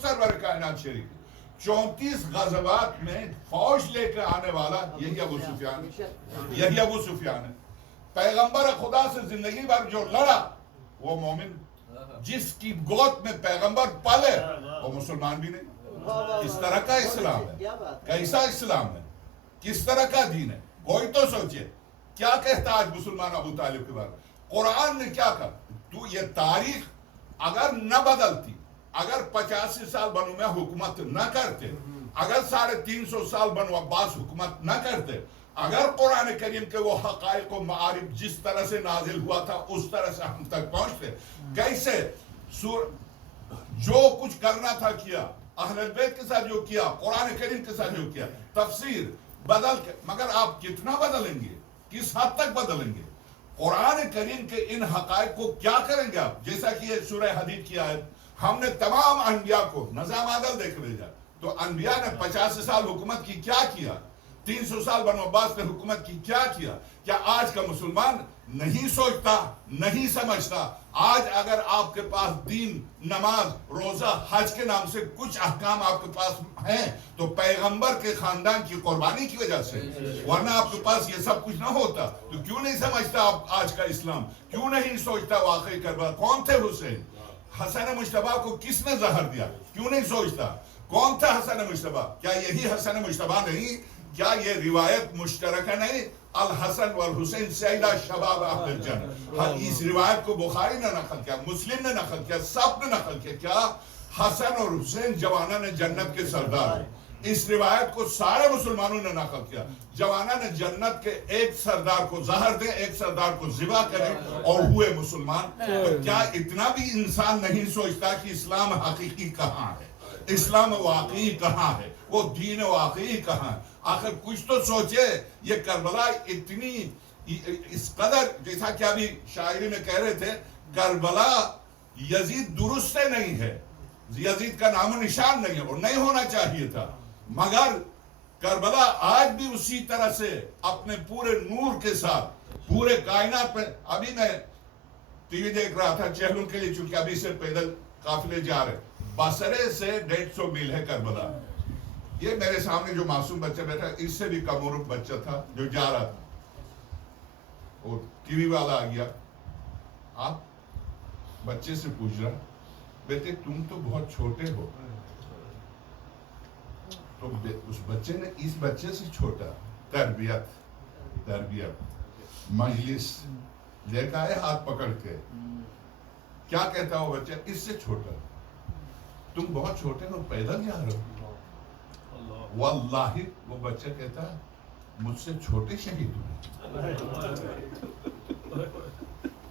خود سرور کائنات شریک 34 غزوات میں فوج لے کے آنے والا یہی ابو سفیان ہے. پیغمبر خدا سے زندگی بھر جو لڑا وہ مومن. جس کی گود میں پیغمبر پلے وہ مسلمان بھی نہیں. اس طرح کا اسلام ہے. کیسا اسلام ہے؟ کس طرح کا دین ہے؟ کوئی تو سوچے کیا کہتا آج مسلمان ابو طالب کے بارے. قرآن نے کیا کہا؟ تو یہ تاریخ اگر نہ بدلتی، اگر 85 سال بنو میں حکومت نہ کرتے، اگر 350 سال بنو عباس حکومت نہ کرتے، اگر قرآن کریم کے وہ حقائق و معارف جس طرح سے نازل ہوا تھا اس طرح سے ہم تک پہنچتے، کیسے جو کچھ کرنا تھا کیا، اہل بیت کے ساتھ جو کیا، قرآن کریم کے ساتھ جو کیا، تفسیر بدل کے، مگر آپ کتنا بدلیں گے؟ کس حد تک بدلیں گے؟ قرآن کریم کے ان حقائق کو کیا کریں گے آپ؟ جیسا کہ یہ سورہ حدید کی آیت، ہم نے تمام انبیاء کو نظام عادل دیکھ بھیجا. تو انبیاء نے 50 سال حکومت کی، کیا کیا؟ 300 سال بنو عباس نے حکومت کی، کیا کیا؟ کیا آج کا مسلمان نہیں سوچتا، نہیں سمجھتا؟ آج اگر آپ کے پاس دین، نماز، روزہ، حج کے نام سے کچھ احکام آپ کے پاس ہیں تو پیغمبر کے خاندان کی قربانی کی وجہ سے، ورنہ آپ کے پاس یہ سب کچھ نہ ہوتا. تو کیوں نہیں سمجھتا آپ آج کا اسلام؟ کیوں نہیں سوچتا واقعی کربلا کون تھے حسین؟ حسن مجتبیٰ کو کس نے زہر دیا؟ کیوں نہیں سوچتا؟ کون تھا حسن مجتبیٰ؟ کیا یہی حسن مجتبیٰ نہیں؟ کیا یہ روایت مشترکہ نہیں؟ الحسن والحسین سیدہ شباب اہل الجنہ. اس روایت کو بخاری نے نقل کیا، مسلم نے نقل کیا، سب نے نقل کیا. کیا حسن اور حسین جوانان جنت کے سردار. اس روایت کو سارے مسلمانوں نے نقل کیا. جوانان جنت کے ایک سردار کو زہر دیں، ایک سردار کو ذبح کریں اور ہوئے مسلمان. کیا اتنا بھی انسان نہیں سوچتا کہ اسلام حقیقی کہاں ہے، اسلام واقعی کہاں ہے، وہ دین واقعی کہاں ہے؟ آخر کچھ تو سوچے. یہ کربلا اتنی اس قدر، جیسا کہ ابھی شاعری میں کہہ رہے تھے، کربلا یزید درست نہیں ہے، یزید کا نام و نشان نہیں ہے اور نہیں ہونا چاہیے تھا. مگر کربلا آج بھی اسی طرح سے اپنے پورے نور کے ساتھ پورے کائنات میں. ابھی میں ٹی وی دیکھ رہا تھا چہلم کے لیے، چونکہ ابھی سے پیدل قافلے جا رہے، بصرے سے 150 میل ہے کربلا. یہ میرے سامنے جو معصوم بچہ بیٹھا، اس سے بھی کم عمر بچہ تھا جو جا رہا تھا، اور ٹی وی والا آ گیا. آپ بچے سے پوچھ رہا، بیٹے تم تو بہت چھوٹے ہو. تو اس بچے نے اس بچے سے چھوٹا تربیت مجلس لے کے آئے ہاتھ پکڑ کے. کیا کہتا وہ بچہ؟ اس سے چھوٹا، تم بہت چھوٹے ہو، پیدل جا رہے ہو. واللہ وہ بچہ کہتا مجھ سے چھوٹے شہید ہوئے.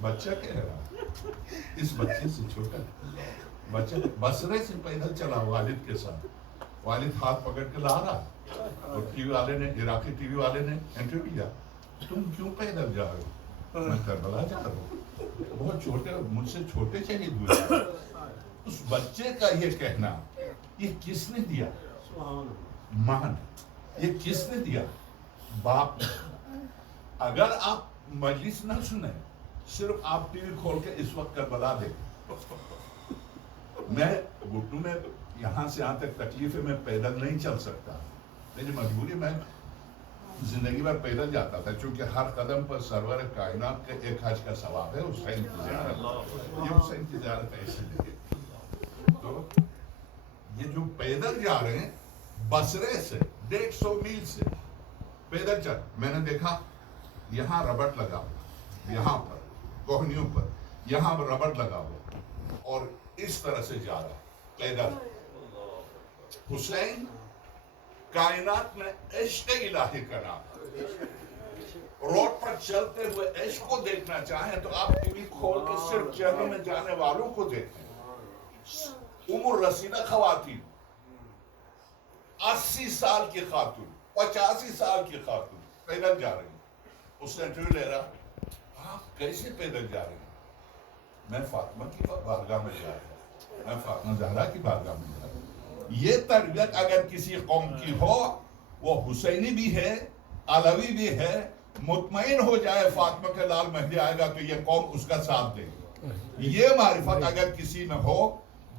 بچہ کہہ رہا اس بچے سے چھوٹا. بچہ بصرے سے پیدل چلا والد کے ساتھ، والد ہاتھ پکڑ کے لا رہا. اور ٹی وی والے نے، عراقی ٹی وی والے نے انٹرویو کیا، تم کیوں پیدل جا رہے ہو؟ میں کربلا جا رہا ہوں، بہت چھوٹے، مجھ سے چھوٹے شہید ہوئے. اس بچے کا یہ کہنا، یہ کس نے دیا؟ ماں نے. یہ کس نے دیا؟ باپ نے. اگر آپ مجلس نہ سنیں، صرف آپ ٹی وی کھول کے اس وقت کربلا دیکھیں. میں گھٹنوں میں یہاں سے یہاں تک تکلیف ہے، میں پیدل نہیں چل سکتا، میری مجبوری. میں زندگی بھر پیدل جاتا تھا، چونکہ ہر قدم پر سرور کائنات کے ایک حج کا ثواب ہے. حسین کی زیارت، یہ حسین کی زیارت ہے. اس لیے تو یہ جو پیدل جا رہے ہیں بصرے سے 150 میل سے پیدل چل، میں نے دیکھا یہاں ربڑ لگا ہوا، یہاں پر کوہنیوں پر یہاں پر ربڑ لگا ہوا، اور اس طرح سے جا رہا پیدل. حسین کائنات میں عشق الہی کا نام. روڈ پر چلتے ہوئے عشق کو دیکھنا چاہیں تو آپ ٹی وی کھول کے صرف چہروں میں جانے والوں کو دیکھیں. عمر رسیدہ خواتین، 80 سال کی خاتون، 85 سال کی خاتون پیدل جا رہی ہیں. اس نے انٹرویو لے رہا، آپ کیسے پیدل جا رہے ہیں؟ میں فاطمہ کی بارگاہ میں جا رہا ہوں، میں فاطمہ زہرا کی بارگاہ میں جا رہا ہوں. یہ تربیت اگر کسی قوم کی ہو، وہ حسینی بھی ہے، علوی بھی ہے، مطمئن ہو جائے فاطمہ کے لال مہدی آئے گا تو یہ قوم اس کا ساتھ دے گی. یہ معرفت اگر کسی میں ہو،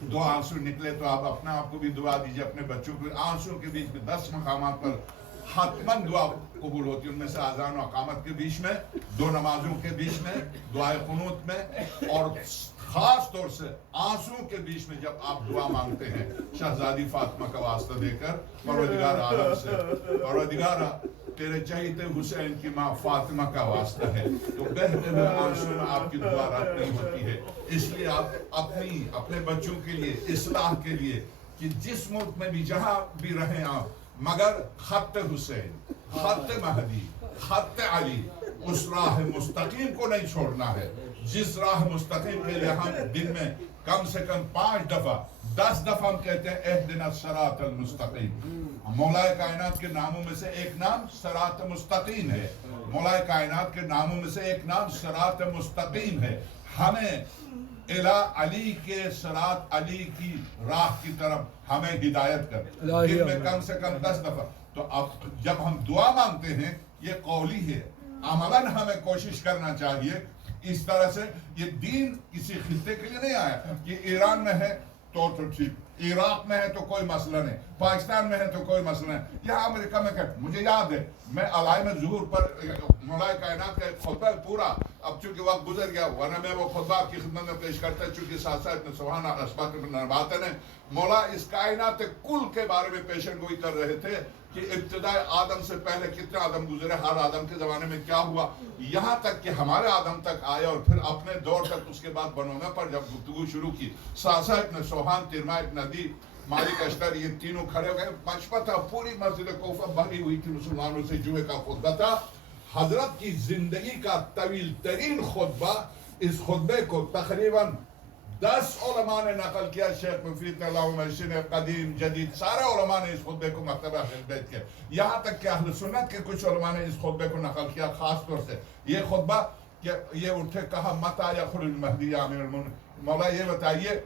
دو آنسو نکلے تو آپ اپنا آپ کو بھی دعا دیجئے، اپنے بچوں کو. آنسو کے بیچ میں 10 مقامات پر حتماً دعا قبول ہوتی ہے، ان میں سے اذان و اقامت کے بیچ میں، 2 نمازوں کے بیچ میں، دعائے قنوت میں، اور خاص طور سے آنسو کے بیچ میں جب آپ دعا مانگتے ہیں شہزادی فاطمہ کا واسطہ دے کر، پروردگار عالم سے، پروردگارہ تیرے چہیتے حسین کی ماں فاطمہ کا واسطہ ہے، تو بہتے ہوئے آنسو میں آپ کی دعا رد نہیں ہوتی ہے. اس لیے آپ اپنے بچوں کے لیے، اصلاح کے لیے، کہ جس ملک میں بھی جہاں بھی رہیں آپ، مگر خط حسین، خط مہدی، خط علی، اس راہ مستقیم کو نہیں چھوڑنا ہے. جس راہ مستقیم کے لیے ہم دن میں کم سے کم 5 دفعہ 10 دفعہ ہم کہتے ہیں اہدنا الصراط المستقیم. مولا کائنات کے ناموں میں سے ایک نام صراط مستقیم ہے. مولا کائنات کے ناموں میں سے ایک نام صراط مستقیم ہے. ہمیں الہ علی کے صراط، علی کی راہ کی طرف ہمیں ہدایت کر، دن میں کم سے کم 10 دفعہ. تو اب جب ہم دعا مانگتے ہیں یہ قولی ہے، عملاً ہمیں کوشش کرنا چاہیے. اس طرح سے یہ دین کسی خطے کے لیے نہیں آیا کہ ایران میں ہے تو ٹھیک، عراق میں ہے تو کوئی مسئلہ نہیں، پاکستان میں ہے تو کوئی مسئلہ نہیں. یہاں امریکہ میں مجھے یاد ہے میں علائم ظہور پر مولا کائنات کا ایک خطبہ پورا، اب چونکہ وقت گزر گیا ورنہ میں وہ خطبہ آپ کی خدمت میں پیش کرتا ہے، چونکہ ساتھ ساتھ میں سبحانہ اسباط نباتن ہے. مولا اس کائنات کل کے بارے میں پیشن گوئی کر رہے تھے کہ ابتدائے آدم سے پہلے کتنے آدم گزرے، ہر آدم کے زمانے میں کیا ہوا، یہاں تک کہ ہمارے آدم تک آئے، اور پھر اپنے دور تک اس کے بعد بنونے پر جب گفتگو شروع کی، ساسا ابن سوہان، ترما ابن ندی، مالک اشتر، یہ تینوں کھڑے ہو گئے. مشفہ تھا، پوری مسجد کوفہ بھری ہوئی تھی مسلمانوں سے، جمعے کا خطبہ تھا. حضرت کی زندگی کا طویل ترین خطبہ، اس خطبے کو تقریباً 10 علماء نے نقل کیا. شیخ مفید اللہ محسن، قدیم جدید، سارے علماء نے اس خطبے کو مکتبہ اہل بیت کیا. یہاں تک کہ اہل سنت کے کچھ علماء نے اس خطبے کو نقل کیا. خاص طور سے یہ خطبہ کہ یہ اٹھے کہا متى يخرج المہدی یا امیر المؤمنین، مولا یہ بتائیے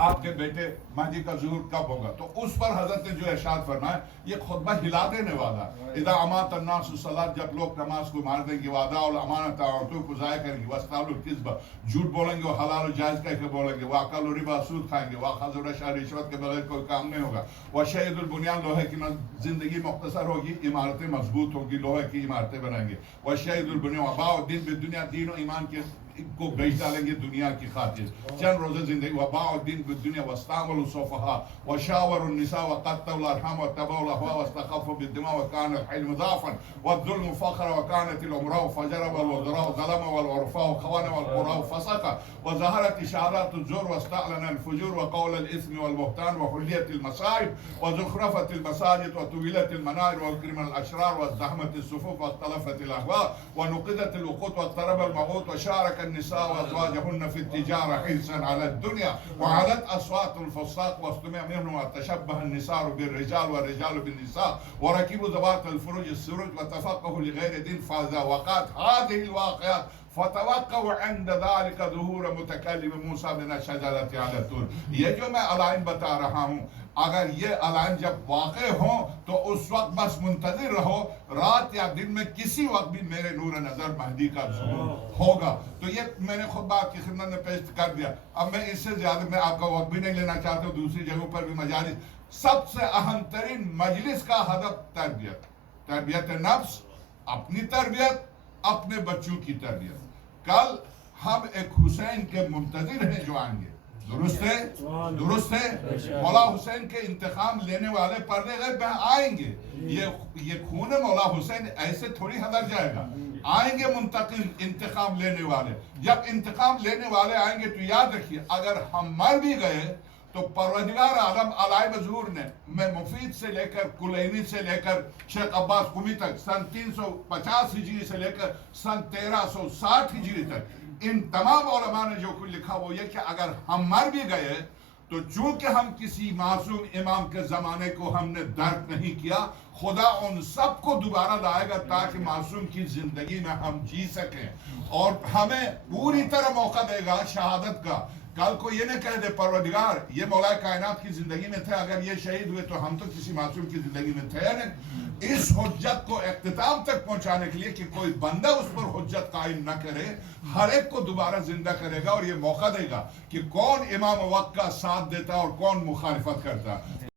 آپ کے بیٹے مہدی کا ظہور کب ہوگا. تو اس پر حضرت نے جو ارشاد فرمایا، یہ خطبہ ہلا دینے والا. اذا امات الناس الصلاۃ، جب لوگ نماز کو مار دیں گے، وعداء الامانۃ، امانتوں کو ضائع کریں گے، واستحلوا الکذب، جھوٹ بولیں گے، وہ حلال و جائز کہہ کے بولیں گے، واکلوا الربا، سود کھائیں گے، واخذوا الرشوہ، رشوت کے بغیر کوئی کام نہیں ہوگا، وشہدوا البنیان، لوہے کی زندگی مختصر ہوگی، عمارتیں مضبوط ہوگی، لوہے کی عمارتیں بنائیں گے، وشہدوا البنیان، وباء الدین بالدنیا، دین و ایمان کے کو بیچ ڈالیں گے دنیا کی خاطر. چند روزہ زندگی، وباء الدین بالدنیا، واستعملوا السفہاء، وشاوروا النساء، وقطعوا الارحام، واتبعوا الاهواء، واستخفوا بالدماء، وكان الحلم ضعفا، والظلم فخرا، وكانت الامراء فجرا، والوزراء ظلما، والعرفاء خوانا، والقراء فسقا، وظهرت اشارات الزور، واستعلن الفجور، وقول الاثم والبهتان، وحليت المصائب، وزخرفت المساجد، وطويلت المنائر، وكرم الاشرار، وازدحمت الصفوف، واختلفت الاهواء، ونقدت الوقوت، واقترب الموت، وشارك النساء وازواجهن في التجاره حرصا على الدنيا، وعلت اصوات الفساق، واستمع منهم، وتشبه النساء بالرجال والرجال بالنساء، وركبوا ذوات الفروج السروج، وتفقهوا لغير دين، فاذا وقعت هذه الواقعات فتوقعوا عند ذلك ظهور متكلم موسى من الشجرة على الطور. یہ جو میں علائم بتا رہا ہوں، اگر یہ علائم جب واقع ہوں تو اس وقت بس منتظر رہو، رات یا دن میں کسی وقت بھی میرے نور نظر مہدی کا ظہور ہوگا. تو یہ میں نے خطبہ آپ کی خدمت میں پیش کر دیا. اب میں اس سے زیادہ میں آپ کا وقت بھی نہیں لینا چاہتا ہوں، دوسری جگہوں پر بھی مجالس. سب سے اہم ترین مجلس کا ہدف تربیت، تربیت نفس، اپنی تربیت، اپنے بچوں کی تربیت. کل ہم ایک حسین کے منتظر ہیں جو آئیں گے، درست ہے، درست ہے. مولا حسین کے انتقام لینے والے پردے غیب میں آئیں گے. یہ خون مولا حسین ایسے تھوڑی ہدر جائے گا. آئیں گے منتقم، انتقام لینے والے. جب انتقام لینے والے آئیں گے تو یاد رکھیے، اگر ہم مر بھی گئے تو پروردگار عالم علائم ظہور نے، میں مفید سے لے کر کلینی سے لے کر شیخ عباس قمی تک، سن 350 ہجری سے لے کر سن 1360 ہجری تک، ان تمام علماء نے جو کچھ لکھا وہ یہ کہ اگر ہم مر بھی گئے تو چونکہ ہم کسی معصوم امام کے زمانے کو ہم نے درک نہیں کیا، خدا ان سب کو دوبارہ لائے گا تاکہ معصوم کی زندگی میں ہم جی سکیں، اور ہمیں پوری طرح موقع دے گا شہادت کا. کل کو یہ نہ کہہ دے پروردگار یہ مولا کائنات کی زندگی میں تھے، اگر یہ شہید ہوئے تو ہم تو کسی معصوم کی زندگی میں تھے نہیں۔ اس حجت کو اختتام تک پہنچانے کے لیے کہ کوئی بندہ اس پر حجت قائم نہ کرے، ہر ایک کو دوبارہ زندہ کرے گا اور یہ موقع دے گا کہ کون امام وقت کا ساتھ دیتا اور کون مخالفت کرتا۔